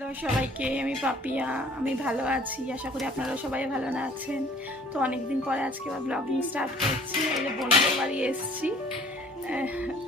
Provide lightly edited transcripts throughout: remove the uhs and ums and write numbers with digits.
Hello সবাইকে, আমি পাপিয়া। আমি ভালো আছি, আশা করি আপনারা সবাই ভালো না আছেন। তো অনেকদিন পরে আজকে আবার ব্লগিং স্টার্ট করছি। এই যে বোনদের বাড়ি এসেছি।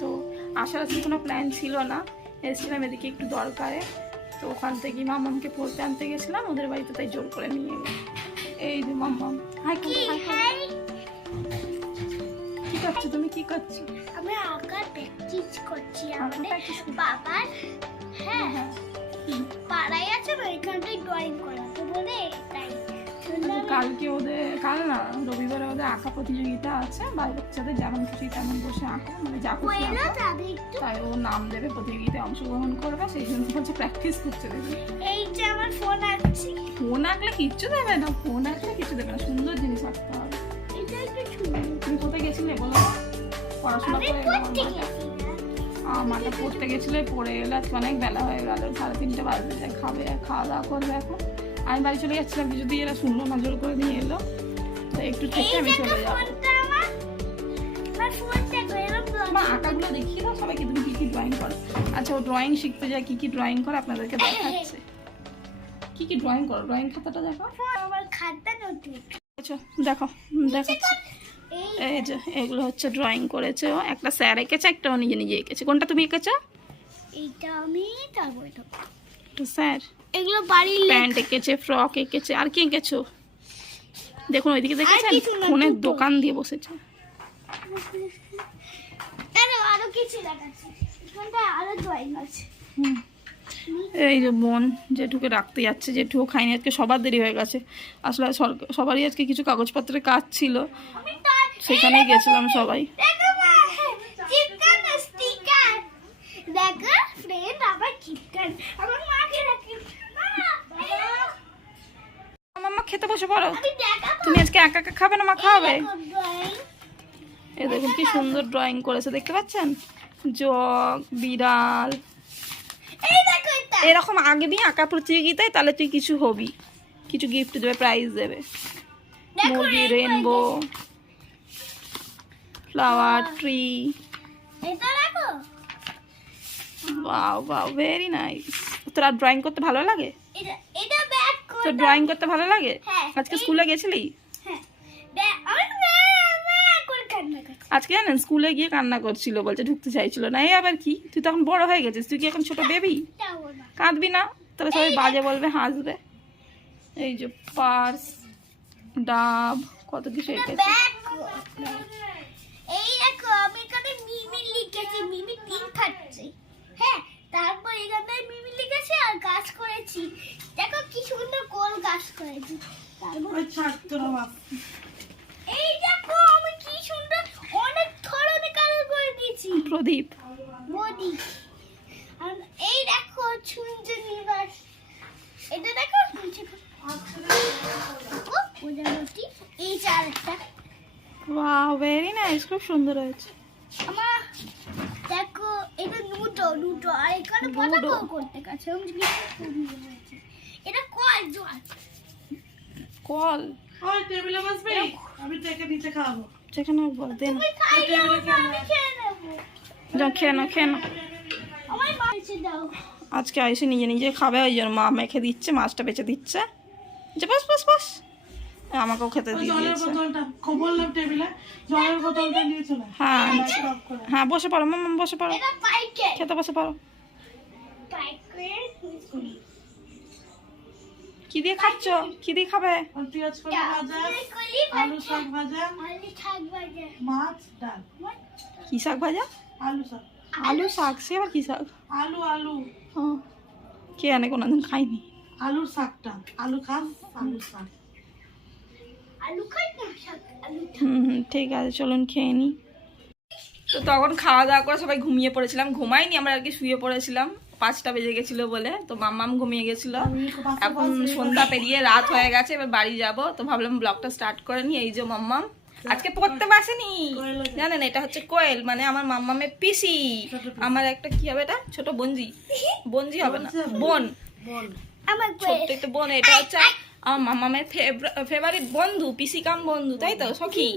তো আসার আজকে কোনো প্ল্যান ছিল না, এসেছিলাম এদিকে একটু দরকারে। তো ওখান থেকে মামামকে পড়তে আনতে গেছিলাম ওদের বাড়িতে, তাই জোর করে নিয়ে এলাম। এই যে মামাম, হাই হাই। কি করছো তুমি? কি করছো? আমি আঁকা প্র্যাকটিস করছি। আমাদের বাবার হ্যাঁ পাড়ায় আছে না, এখানটায় ড্রয়িং করাতে বলে তাই। কালকে ওদের, কাল না রবিবারে ওদের আঁকা প্রতিযোগিতা আছে। বাচ্চাদের যেমন খুশি তেমন বসে আঁকো, মানে যা খুশি তাই ও নাম দেবে, প্রতিযোগিতায় অংশগ্রহণ করবে। সেই জন্য বলছে প্র্যাকটিস করতে দেবে। এই যে আমার ফোন আঁকছি। ফোন আঁকলে কিচ্ছু দেবে না, ফোন আঁকলে কিছু দেবে না, সুন্দর জিনিস আঁকতে হবে। তুমি কোথায় গেছিলে বলো? পড়াশোনা করে মাটা পড়তে গেছিলে, পড়ে এলে আজকে অনেক বেলা হয়ে গেল, 3:30 বাজতে যায়। খাবে, খাওয়া দাওয়া করবে এখন। আমি বাড়ি চলে যাচ্ছিলাম, কিছু দিয়ে এরা শুনলো না, জোর করে নিয়ে এলো। তো একটু থেকে আমি চলে যাবো। মা আঁকাগুলো দেখিয়ে দাও সবাইকে, তুমি কি কি ড্রয়িং করো। আচ্ছা, ও ড্রয়িং শিখতে যায়, কি কি ড্রয়িং করে আপনাদেরকে দেখাচ্ছে। কি কি ড্রয়িং করো, ড্রয়িং খাতাটা দেখো। আমার খাতা নোটবুক। আচ্ছা দেখো, দেখাচ্ছি। এই যে এগুলো হচ্ছে ড্রয়িং করেছে ও। একটা স্যার এঁকেছে, একটা ও নিজে নিজে এঁকেছে। কোনটা তুমি এঁকেছো? এইটা আমি, তারপর এটা স্যার। এগুলো বাড়ির প্যান্ট এঁকেছে, ফ্রক এঁকেছে। আর কি এঁকেছো দেখুন ওইদিকে, দেখেছেন ফোনের দোকান দিয়ে বসেছে। আরো কিছু দেখাচ্ছি, এখানটা আরো ড্রয়িং আছে। এই যে বোন জেঠুকে রাখতে যাচ্ছে, জেঠুও খাইনি আজকে, সবার দেরি হয়ে গেছে। আসলে সবারই আজকে কিছু কাগজপত্রের কাজ ছিল, সেখানেই গেছিলাম সবাই। মাম্মা খেতে বসে পড়ো। তুমি আজকে একা একা খাবে না, মা খাওয়াবে। এই দেখুন কি সুন্দর ড্রয়িং করেছে, দেখতে পাচ্ছেন? জগ, বিড়াল, এরকম আগেবি আঁকা প্রতিযোগিতায়, তাহলে তুই কিছু হবি, কিছু গিফট দেবে, প্রাইজ দেবে। মুরগি, rainbow, flower, tree. Wow wow, very nice. তোর ড্রয়িং করতে ভালো লাগে? তোর ড্রয়িং করতে ভালো লাগে? আজকে স্কুলে গেছিলি? আজকে জানেন স্কুলে গিয়ে কান্না করছিল, বলছে ঢুকতে চাইছিল না। এই আবার কি, তুই তো এখন বড় হয়ে গেছিস, তুই কি এখন ছোট বেবি? কাঁদবি না, তাহলে সবাই বাজে বলবে, হাসবে। এই যে পার্স, ডাব, কত কিছু এঁকেছে। এই দেখো আমি এখানে মিমি লিখেছি, মিমি ডিম খাচ্ছে। হ্যাঁ, তারপর এখানে মিমি লিখেছি আর গাছ করেছি। দেখো কি সুন্দর গোল গাছ করেছি। তারপর এই দেখো আমি কি সুন্দর অনেক ধরনের কালার করে দিয়েছি। প্রদীপ, মোদি। আর এই দেখো চুনচুনি গাছ। এটা দেখো প্রজাপতি। এই চারটা। ওয়াও, ভেরি নাইস, খুব সুন্দর হয়েছে। আমার দেখো এটা দুটো আর এখানে পতাকা করতে গেছে। এটা কল জল, কল। ওই টেবিলে বসবি, আমি থেকে নিচে খাবো। যেখানে বল দেন, আমি খাই না, আমি খেয়ে নেব। যাও খেয়ে নাও, খেয়ে নাও। আমার মাছ দাও। আজকে আইসে নিজে নিজে খাবে, ওই জন্য মা মেখে দিচ্ছে, মাছটা বেঁচে দিচ্ছে। যে বাস বাস বাস, আমাকেও খেতে দিয়ে জলের দিয়েছে। বোতলটা বললাম টেবিলে, জলের বোতলটা নিয়ে চলে। হ্যাঁ হ্যাঁ, বসে পড়ো মাম্মা, বসে পড়ো, এটা পাইকে খেতে বসে পড়ো। পাইকে কি দিয়ে খাচ্ছ? কি দিয়ে খাবে? আর পেঁয়াজ কলি ভাজা, আলু শাক ভাজা, আলু শাক ভাজা, মাছ, ডাল। কি শাক ভাজা? আলু শাক, আলু শাক, সে আবার কি শাক? আলু আলু হ্যাঁ, কে আনে, কোনোদিন খাইনি। আলুর শাকটা, আলু খাস, আলু শাক। আলু খাই না, শাক আলু। ঠিক আছে, চলুন খেয়ে নিই। তো তখন খাওয়া দাওয়া করে সবাই ঘুমিয়ে পড়েছিলাম, ঘুমাইনি আমরা আর কি, শুয়ে পড়েছিলাম। 5টা বেজে গেছিলো বলে, তো মাম্মাম ঘুমিয়ে গেছিল। এখন সন্ধ্যা পেরিয়ে রাত হয়ে গেছে, এবার বাড়ি যাব। তো ভাবলাম ব্লগটা স্টার্ট করে নি। এই যে মাম্মাম আজকে পড়তে বাসেনি, জানেন এটা হচ্ছে কোয়েল, মানে আমার মাম্মামের পিসি। আমার একটা কি হবে এটা, ছোট বঞ্জি, বঞ্জি হবে না, বোন, আমার ছোট্ট একটা বোন। এটা হচ্ছে আমার মাম্মামের ফেভারিট বন্ধু, পিসি কাম বন্ধু, তাই তো সখী?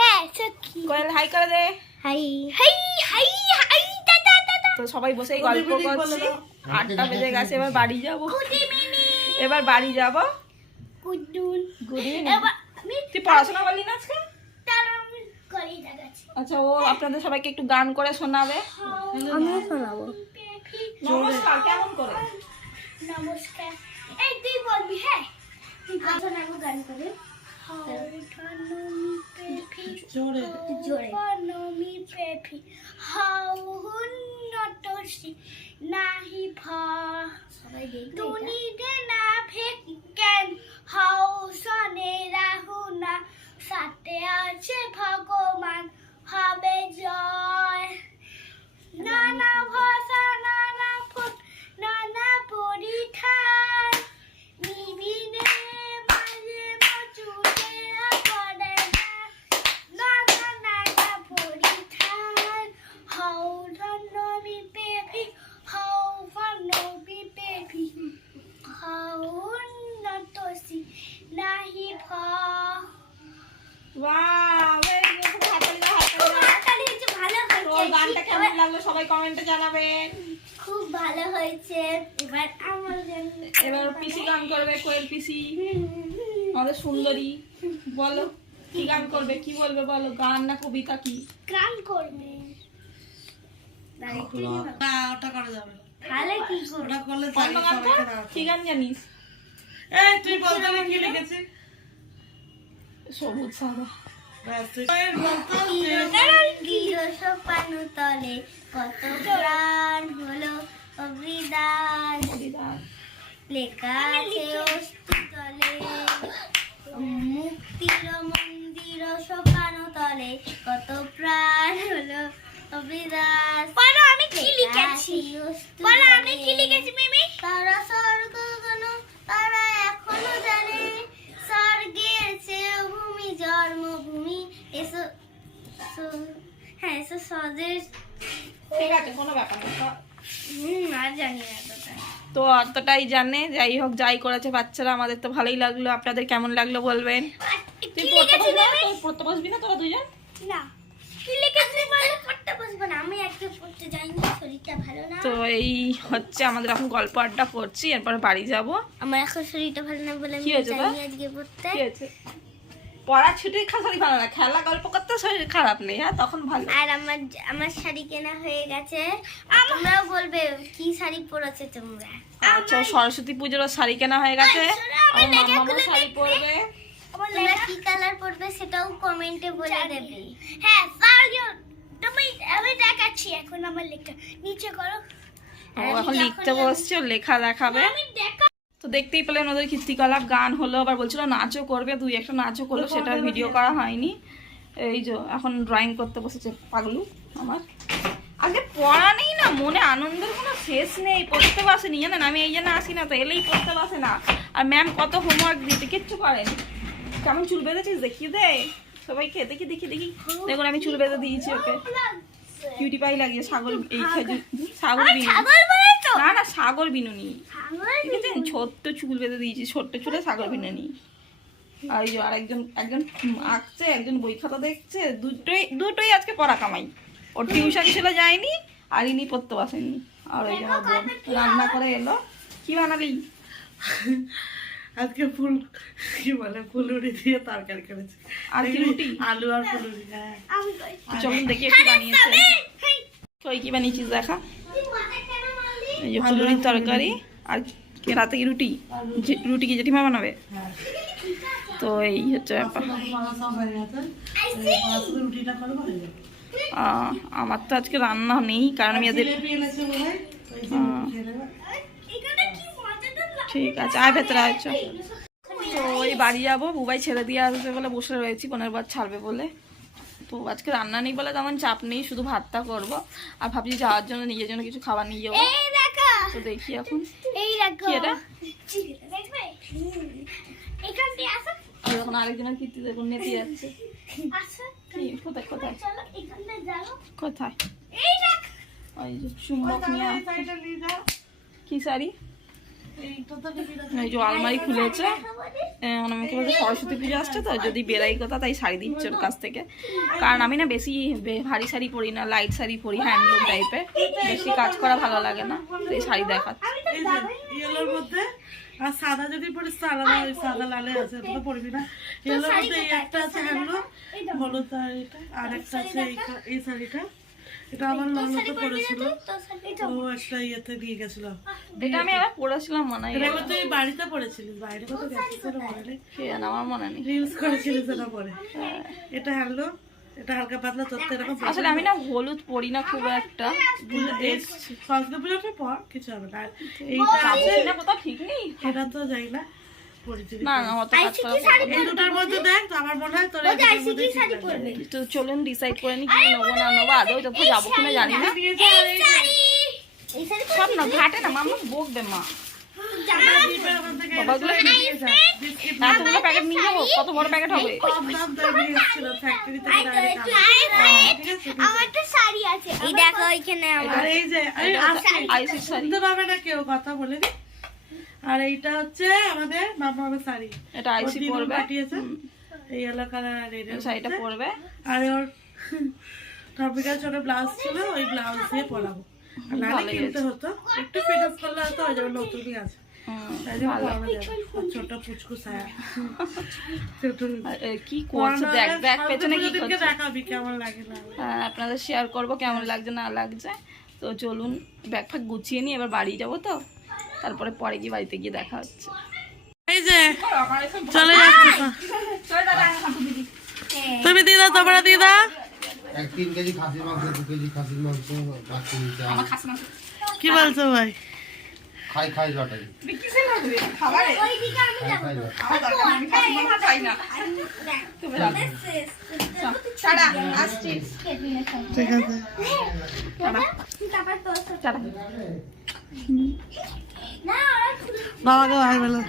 হ্যাঁ সখী। কোয়েল হাই করে দে। হাই হাই হাই হাই দাদা দাদা। তো সবাই বসেই গল্প করছি। 8টা বেজে গেছে, এবার বাড়ি যাব। এবার বাড়ি যাব। কুদ্দুন গুড ইভিনিং। এবার আমি তুই পড়াশোনা করলি না আজকে? তার আমি করি দেখাচ্ছি। আচ্ছা, ও আপনাদের সবাইকে একটু গান করে শোনাবে। আমিও শোনাবো। নমস্কার, কেমন করে? নমস্কার, এই তুই বলবি। হ্যাঁ, তুই শোনাবো গান করে। জোরে জোরে নমি পেফি হাউ হুন্নতসি নাহি ভা সবাই দেখবে তুনি দে না ফেকেন হাউ সনে রাহুনা সাথে আছে ভগবান হবে জয়। নানা ভাষা, নানা ফুট, নানা পরিধান, নিবিনে মাঝে মচুতে পড়ে নানা নানা পরিধান। হাউ ধন্যবি পেভি, হাউ ধন্যবি পেভি, হাউ উন্নতসি নাহি ভা। বাহ, very good, হাততালি দাও, হাততালি দাও। ভালো তোর গানটা কেমন হয়েছে, লাগলো সবাই কমেন্টে জানাবেন। খুব ভালো হয়েছে। এবার আমার জন্য এবার পিসি গান করবে, কোয়েল পিসি, আমাদের সুন্দরী। বলো কি গান করবে, কি বলবে বলো, গান না কবিতা কি? গান করবে। না, ওটা করা যাবে না। তাহলে কি করবে? ওটা করলে অন্য গান কর। কি গান জানিস? এই তুই বলতে হবে কি লিখেছিস? সবুজ সাদা। ব্যাস, তুই বলতো সোপানো তলে কত প্রাণ হলো অবৃদান, লেখা আছে অস্থি তলে মুক্তির মন্দির, সোপানো তলে কত প্রাণ হলো অবৃদান। বলো আমি কি লিখেছি, বলো আমি কি লিখেছি মিমি। তারা স্বর্গ গণ, তারা এখনো জানে স্বর্গের চেয়ে ভূমি জন্মভূমি। এসো হ্যাঁ, এসো স্বদেশ। ঠিক আছে, কোনো ব্যাপার না। আর জানি না এতটা। তো অতটাই জানে। যাই হোক, যাই করেছে বাচ্চারা, আমাদের তো ভালোই লাগলো। আপনাদের কেমন লাগলো বলবেন। তুই পড়তে বসবি না? তুই পড়তে বসবি না তোরা দুজন? না, কি লিখেছি বলো? পড়তে বসবো না, আমি আজকে পড়তে যাইনি, শরীরটা ভালো না। তো এই হচ্ছে আমাদের এখন গল্প আড্ডা করছি, এরপর বাড়ি যাব। আমার এখন শরীরটা ভালো না বলে আমি কি হয়েছে যাইনি তোর? আজকে পড়তে। কি হয়েছে? পড়া ছুটি শরীর ভালো না, খেলা গল্প করতে শরীর খারাপ নেই। হ্যাঁ, তখন ভালো। আর আমার শাড়ি কেনা হয়ে গেছে। তোমরাও বলবে কি শাড়ি পরেছে তোমরা। আচ্ছা, সরস্বতী পুজোর শাড়ি কেনা হয়ে গেছে। আমার মামামও শাড়ি পরবে। তোমরা কি কালার পরবে সেটাও কমেন্টে বলে দেবে। হ্যাঁ, আমি দেখাচ্ছি এখন আমার লেখা নিচে করো। ও এখন লিখতে বসছে, ওর লেখা দেখাবে। আমি দেখা তো দেখতেই পেলেন ওদের কীর্তিকলাপ, গান হলো, আবার বলছিল নাচও করবে, দুই একটা নাচও করলো, সেটা ভিডিও করা হয়নি। এই যে এখন ড্রয়িং করতে বসেছে পাগলু আমার। আগে পড়া নেই না, মনে আনন্দের কোনো শেষ নেই, পড়তে বসেনি জানেন। আমি এই জন্য আসি না, তো এলেই পড়তে বসে না। আর ম্যাম কত হোমওয়ার্ক দিতে, কিচ্ছু করেন। কেমন চুল বেঁধেছিস দেখিয়ে দে সবাইকে, দেখি দেখি দেখি। দেখুন আমি চুল বেঁধে দিয়েছি ওকে, কিউটি পাই লাগিয়ে। সাগর এই সাগর বিনুনি, না না সাগর বিনুনি, দেখেছেন? ছোট্ট চুল বেঁধে দিয়েছি, ছোট্ট চুলে সাগর বিনুনি। আর এই যে একজন আঁকছে, একজন বই খাতা দেখছে। দুটোই আজকে পড়া কামাই। ওর টিউশন ছিল যায়নি, আর ইনি পড়তে বসেননি। আর ওই যে আমার বোন রান্না করে এলো। কি বানালি? আজকে ফুল কি বলে ফুলুরি দিয়ে তরকারি করেছে। আর কি রুটি? আলু আর ফুলুরি। হ্যাঁ, চলুন দেখি একটু বানিয়েছে। কই কি বানিয়েছিস দেখা। এই যে ফুলুরির তরকারি। আর রাতে কি রুটি? রুটি কি জেঠিমা বানাবে? হ্যাঁ। তো এই হচ্ছে ব্যাপার। সব হয়ে গেছে, রুটিটা করবো। আমার তো আজকে রান্না নেই, কারণ আমি এদের। জিলেপি এনেছে বোধহয়, ওই জিলেপি খেয়ে নেবে। ঠিক আছে, আয় ভেতরে আয়। চল। তো ওই বাড়ি যাবো, বুবাই ছেড়ে দিয়ে আসবে বলে বসে রয়েছি, 15 বার ছাড়বে বলে। তো আজকে রান্না নেই বলে তেমন চাপ নেই, শুধু ভাতটা করবো। আর ভাবছি যাওয়ার জন্য নিজের জন্য কিছু খাবার নিয়ে যাবো। তো দেখি এখন কি এটা। আর এখন আরেকজনের কীর্তি দেখুন নেতে যাচ্ছে। কি, কোথায় কোথায় কোথায়? ওই যে চুম্বক নিয়ে আসছে। শাড়িটা নিয়ে যাও। কি শাড়ি? এইটা তো দেখি না। এই যে আলমারি খুলেছে, অনেকে বলছে সরস্বতী পুজো আসছে তো যদি বেরাই কথা তাই শাড়ি দিচ্ছে ওর কাছ থেকে। কারণ আমি না বেশি ভারী শাড়ি পরি না, লাইট শাড়ি পরি, হ্যান্ডলুম টাইপের, বেশি কাজ করা ভালো লাগে না, তাই শাড়ি দেখাচ্ছে। এই যে ইয়েলোর মধ্যে আর সাদা যদি পরিস তো আলাদা, ওই সাদা লালে আছে, এটা তো পরবি না। ইয়েলোর মধ্যে এই একটা আছে হ্যান্ডলুম হলুদ, আর এটা আর একটা আছে এই শাড়িটা, এটা আমার ননদ পরেছিল, ও একটা ইয়েতে নিয়ে গেছিল। এটা আমি আবার পরেছিলাম মনে হয়, এটা তো তুই বাড়িতে পরেছিলিস, বাইরে কত গেছিস সেটা মনে নেই, আমার মনে নেই। রিলস করেছিলিস সেটা পরে। এটা হ্যান্ডলুম, এটা হালকা পাতলা তোর তো এরকম। আসলে আমি না হলুদ পরি না খুব একটা, সরস্বতী পুজোটা পর কিছু হবে না। আর এইটা আছে না কোথাও ঠিক নেই, এটা তো যাই না পরিচিত। না না অত কাজ করা পড়বে না। এই দুটার মধ্যে দেখ তো আমার মনে হয় তোর এই দুটার মধ্যে ঠিক লাগবে। তো চলুন ডিসাইড করে নি কি নেবো না নেবো, আদৌ তো যাবো কিনা জানি না। সব না ঘাটে না, মামা বকবে মা। ডিপের মধ্যে গিয়ে বাবাগুলো কি বিস্কিট এতগুলো প্যাকেট নিয়ে যাবো, কত বড় প্যাকেট হবে? কম দাম দিয়ে এসেছিল ফ্যাক্টরি থেকে ডাইরেক্ট। ঠিক আছে? আমার তো শাড়ি আছে, এই দেখো এখানে আমার। আর এই যে আইসির শাড়ি, শুনতে পাবে না কেউ, কথা বলে নি। আর এইটা হচ্ছে আমাদের মামার শাড়ি, এটা আইসি পরবে, পাঠিয়েছে এই ইয়েলো কালার আর রেড এই শাড়িটা পরবে। আর ওর টপিকাল ছোট ব্লাউজ ছিল, ওই ব্লাউজ দিয়ে পরাবো। আর নাহলে কিনতে হতো, একটু ফিটনেস করলে হতো, ওই জন্য নতুনই আছে তাই জন্য পরানো যাবে। আর ছোট পুচকু ছায়া কি করছে দেখ দেখ পেছনে কি করছে, দেখাবি কেমন লাগে না। আপনাদের শেয়ার করবো কেমন লাগছে না লাগছে। তো চলুন ব্যাগ ফ্যাগ গুছিয়ে নিয়ে এবার বাড়ি যাবো, তো তারপরে পরে গিয়ে বাড়িতে গিয়ে দেখা হচ্ছে। এই যে চলে যাচ্ছে তুমি দিদা, তোমরা দিদা 3 কেজি খাসির মাংস, 2 কেজি খাসির মাংস, 5 কেজি চাল। কি বলছো ভাই? খাই খাই লটারি, ওইদিকে আমি যাবো। খাই লটারি। ঠিক আছে তারপর তোর সাথে- না ওরা খুলে বাবাকে ভাই বলো।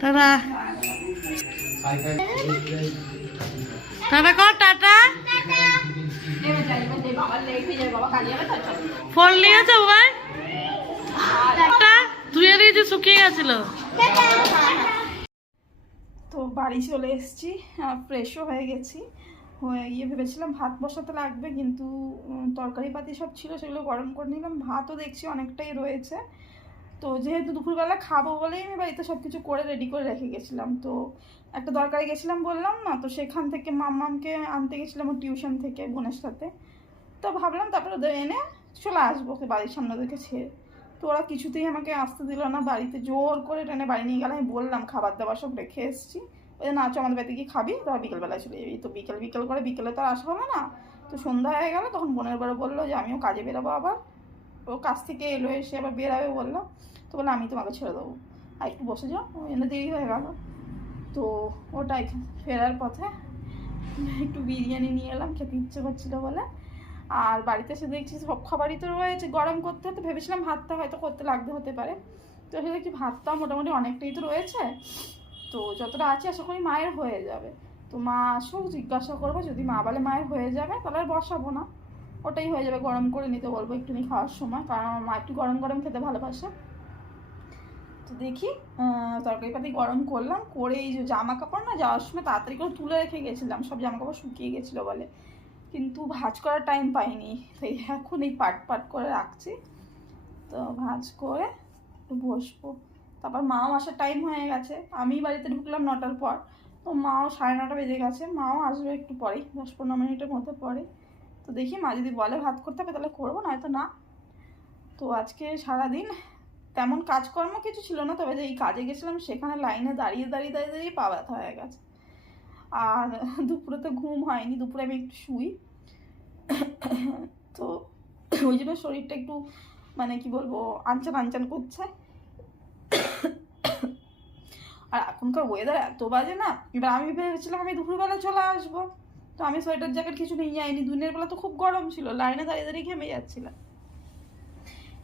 টাটা খাই খাই টাটা কর, টাটা। ফল নিয়েছো ভাই? ধুয়ে দিয়েছি, শুকিয়ে গেছিল। তো বাড়ি চলে এসেছি, ফ্রেশও হয়ে গেছি, হয়ে গিয়ে ভেবেছিলাম ভাত বসাতে লাগবে, কিন্তু তরকারি পাতি সব ছিল সেগুলো গরম করে নিলাম। ভাতও দেখছি অনেকটাই রয়েছে, তো যেহেতু দুপুরবেলা খাবো বলেই আমি বাড়িতে সব কিছু করে রেডি করে রেখে গেছিলাম। তো একটা দরকারে গেছিলাম বললাম না, তো সেখান থেকে মাম্মামকে আনতে গেছিলাম ওর টিউশন থেকে বোনের সাথে। তো ভাবলাম তারপরে ওদের এনে চলে আসবো ওকে বাড়ির সামনে ওদেরকে ছেড়ে। তো ওরা কিছুতেই আমাকে আসতে দিল না, বাড়িতে জোর করে টেনে বাড়ি নিয়ে গেলে। আমি বললাম খাবার দাবার সব রেখে এসেছি, ওই যে নাচো আমাদের বাড়িতে গিয়ে খাবি, তোরা বিকেলবেলায় চলে যাবি। তো বিকেল করে বিকেলে তো আর আসা হলো না। তো সন্ধ্যা হয়ে গেল, তখন বোনের বাড়ি বললো যে আমিও কাজে বেরোবো, আবার ও কাজ থেকে এলো, এসে আবার বেরাবে বললো। তো বললো আমি তোমাকে ছেড়ে দেবো, আর একটু বসে যাও, ওই জন্য দেরি হয়ে গেল। তো ওটাই ফেরার পথে একটু বিরিয়ানি নিয়ে এলাম, খেতে ইচ্ছে করছিল বলে। আর বাড়িতে এসে দেখছি সব খাবারই তো রয়েছে, গরম করতে হতে ভেবেছিলাম ভাতটা হয়তো করতে লাগতে হতে পারে। তো এসে দেখছি ভাতটাও মোটামুটি অনেকটাই তো রয়েছে, তো যতটা আছে আশা করি মায়ের হয়ে যাবে। তো মা আসুক, জিজ্ঞাসা করবো, যদি মা বলে মায়ের হয়ে যাবে তাহলে আর বসাবো না, ওটাই হয়ে যাবে, গরম করে নিতে বলবো একটুখানি খাওয়ার সময়, কারণ আমার মা একটু গরম গরম খেতে ভালোবাসে। তো দেখি তরকারি পাতি গরম করলাম, করে এই যে জামা কাপড় না যাওয়ার সময় তাড়াতাড়ি করে তুলে রেখে গেছিলাম, সব জামা কাপড় শুকিয়ে গেছিলো বলে, কিন্তু ভাঁজ করার টাইম পাইনি, তাই এখন এই পাট করে রাখছি। তো ভাঁজ করে একটু বসবো, তারপর মাও আসার টাইম হয়ে গেছে। আমি বাড়িতে ঢুকলাম 9টার পর, তো মাও 9:30 বেজে গেছে, মাও আসবে একটু পরেই, 10-15 মিনিটের মধ্যে পরে। তো দেখি মা যদি বলে ভাত করতে হবে তাহলে করবো, নয়তো না। তো আজকে সারাদিন তেমন কাজকর্ম কিছু ছিল না, তবে যে এই কাজে গেছিলাম সেখানে লাইনে দাঁড়িয়ে পা ব্যথা হয়ে গেছে। আর দুপুরে তো ঘুম হয়নি, দুপুরে আমি একটু শুই, তো ওই জন্য শরীরটা একটু মানে কি বলবো আনচান করছে। আর এখনকার ওয়েদার এত বাজে না, এবার আমি ভেবেছিলাম আমি দুপুরবেলা চলে আসবো, তো আমি সোয়েটার জ্যাকেট কিছু নিয়ে যাইনি, দিনের বেলা তো খুব গরম ছিল, লাইনে দাঁড়িয়ে ঘেমে যাচ্ছিলাম।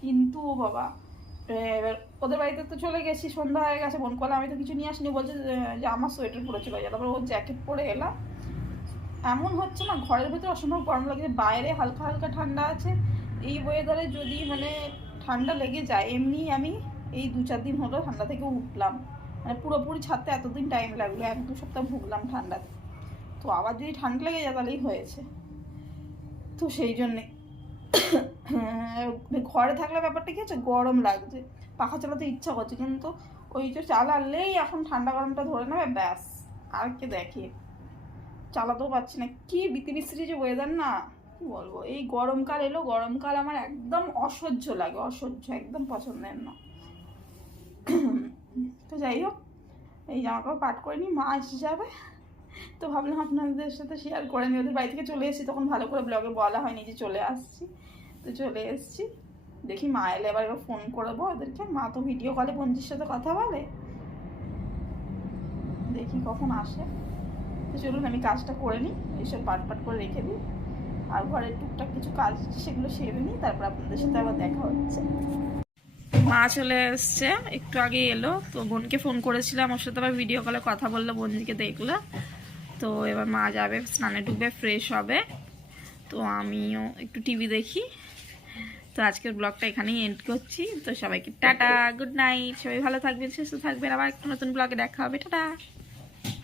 কিন্তু বাবা এবার ওদের বাড়িতে তো চলে গেছি, সন্ধ্যা হয়ে গেছে, বোন কলে আমি তো কিছু নিয়ে আসিনি, বলছে যে আমার সোয়েটার পরে চলে যায়, তারপর ওর জ্যাকেট পরে এলাম, এমন হচ্ছে না, ঘরের ভেতরে অসম্ভব গরম লাগে, বাইরে হালকা হালকা ঠান্ডা আছে। এই ওয়েদারে যদি মানে ঠান্ডা লেগে যায়, এমনি আমি এই 2-4 দিন হলো ঠান্ডা থেকে উঠলাম, মানে পুরোপুরি ছাড়তে এতদিন টাইম লাগলো, 1-2 সপ্তাহ ভুগলাম ঠান্ডাতে। তো আবার যদি ঠান্ডা লেগে যায় তাহলেই হয়েছে। তো সেই জন্যে ঘরে থাকলে ব্যাপারটা কি হচ্ছে, গরম লাগছে, পাখা চালাতে ইচ্ছা করছে, কিন্তু ওই যে চালালেই এখন ঠান্ডা গরমটা ধরে নেবে, ব্যাস আর কে দেখে, চালাতেও পারছি না। কি বিতিবিস্তিরি যে ওয়েদার না, কি বলবো। এই গরমকাল এলো, গরমকাল আমার একদম অসহ্য লাগে, অসহ্য, একদম পছন্দের না। তো যাই হোক, এই জামাকাপড় পাট করে নিই, মা এসে যাবে, তো ভাবলাম আপনাদের সাথে শেয়ার করে নিই। ওদের বাড়ি থেকে চলে এসেছি, তখন ভালো করে ব্লগে বলা হয়নি যে চলে আসছি, তো চলে এসেছি। দেখি মা এলে এবার ফোন করবো ওদেরকে, মা তো ভিডিও কলে বন্ধুর সাথে কথা বলে, দেখি কখন আসে। তো চলুন আমি কাজটা করে নিই, এইসব পাট করে রেখে দিই, আর ঘরের টুকটাক কিছু কাজ আছে সেগুলো সেরে নিই, তারপর আপনাদের সাথে আবার দেখা হচ্ছে। মা চলে এসছে, একটু আগে এলো, তো বোনকে ফোন করেছিলাম, ওর সাথে আবার ভিডিও কলে কথা বললো, বোনকে দেখলো। তো এবার মা যাবে, স্নানে ডুবে ফ্রেশ হবে, তো আমিও একটু টিভি দেখি। তো আজকের ব্লগটা এখানেই এন্ড করছি। তো সবাইকে টাটা, গুড নাইট, সবাই ভালো থাকবেন, সুস্থ থাকবেন, আবার একটা নতুন ব্লগে দেখা হবে, টাটা।